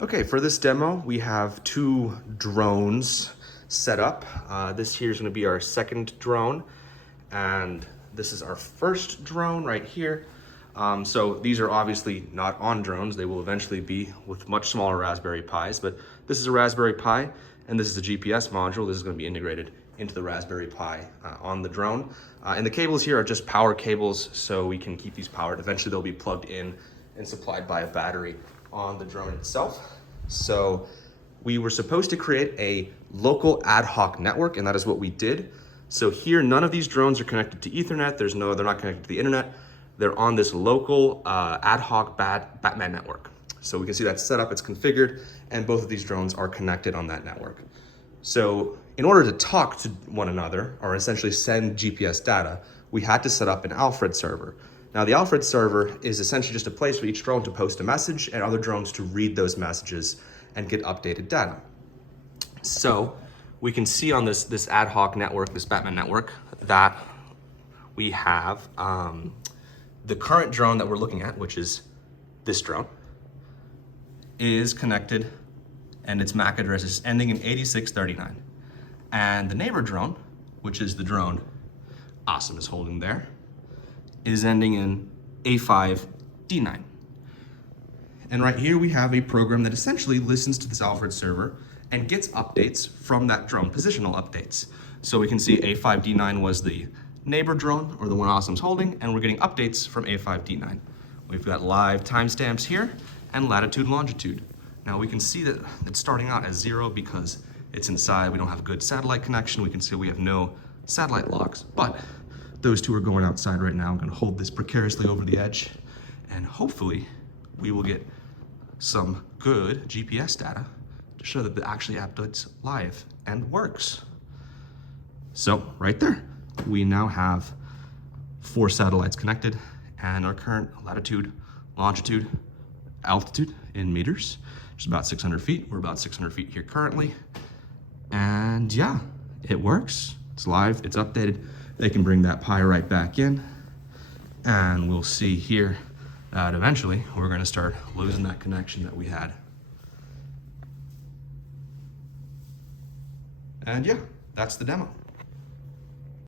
Okay, for this demo, we have two drones set up. This here is going to be our second drone, and this is our first drone right here. So these are obviously not on drones. They will eventually be with much smaller Raspberry Pis, but this is a Raspberry Pi, and this is a GPS module. This is going to be integrated into the Raspberry Pi on the drone. And the cables here are just power cables, so we can keep these powered. Eventually they'll be plugged in and supplied by a battery on the drone itself. So we were supposed to create a local ad hoc network, and that is what we did. So here, none of these drones are connected to Ethernet. They're not connected to the internet. They're on this local ad hoc Batman network. So we can see that's set up, it's configured, and both of these drones are connected on that network. So in order to talk to one another, or essentially send GPS data, we had to set up an Alfred server. Now the Alfred server is essentially just a place for each drone to post a message and other drones to read those messages and get updated data. So we can see on this ad hoc network, this Batman network, that we have the current drone that we're looking at, which is this drone, is connected and its MAC address is ending in 8639. And the neighbor drone, which is the drone Awesome is holding there, is ending in A5D9. And right here we have a program that essentially listens to this Alfred server and gets updates from that drone, positional updates. So we can see A5D9 was the neighbor drone, or the one Awesome's holding, and we're getting updates from A5D9. We've got live timestamps here and latitude, longitude. Now we can see that it's starting out as 0 because it's inside. We don't have a good satellite connection. We can see we have no satellite logs, but those two are going outside right now. I'm gonna hold this precariously over the edge, and hopefully we will get some good GPS data to show that the actually updates live and works. So right there, we now have 4 satellites connected, and our current latitude, longitude, altitude in meters, which is about 600 feet. We're about 600 feet here currently. And yeah, it works. It's live, it's updated. They can bring that Pi right back in, and we'll see here that eventually we're gonna start losing that connection that we had. And yeah, that's the demo.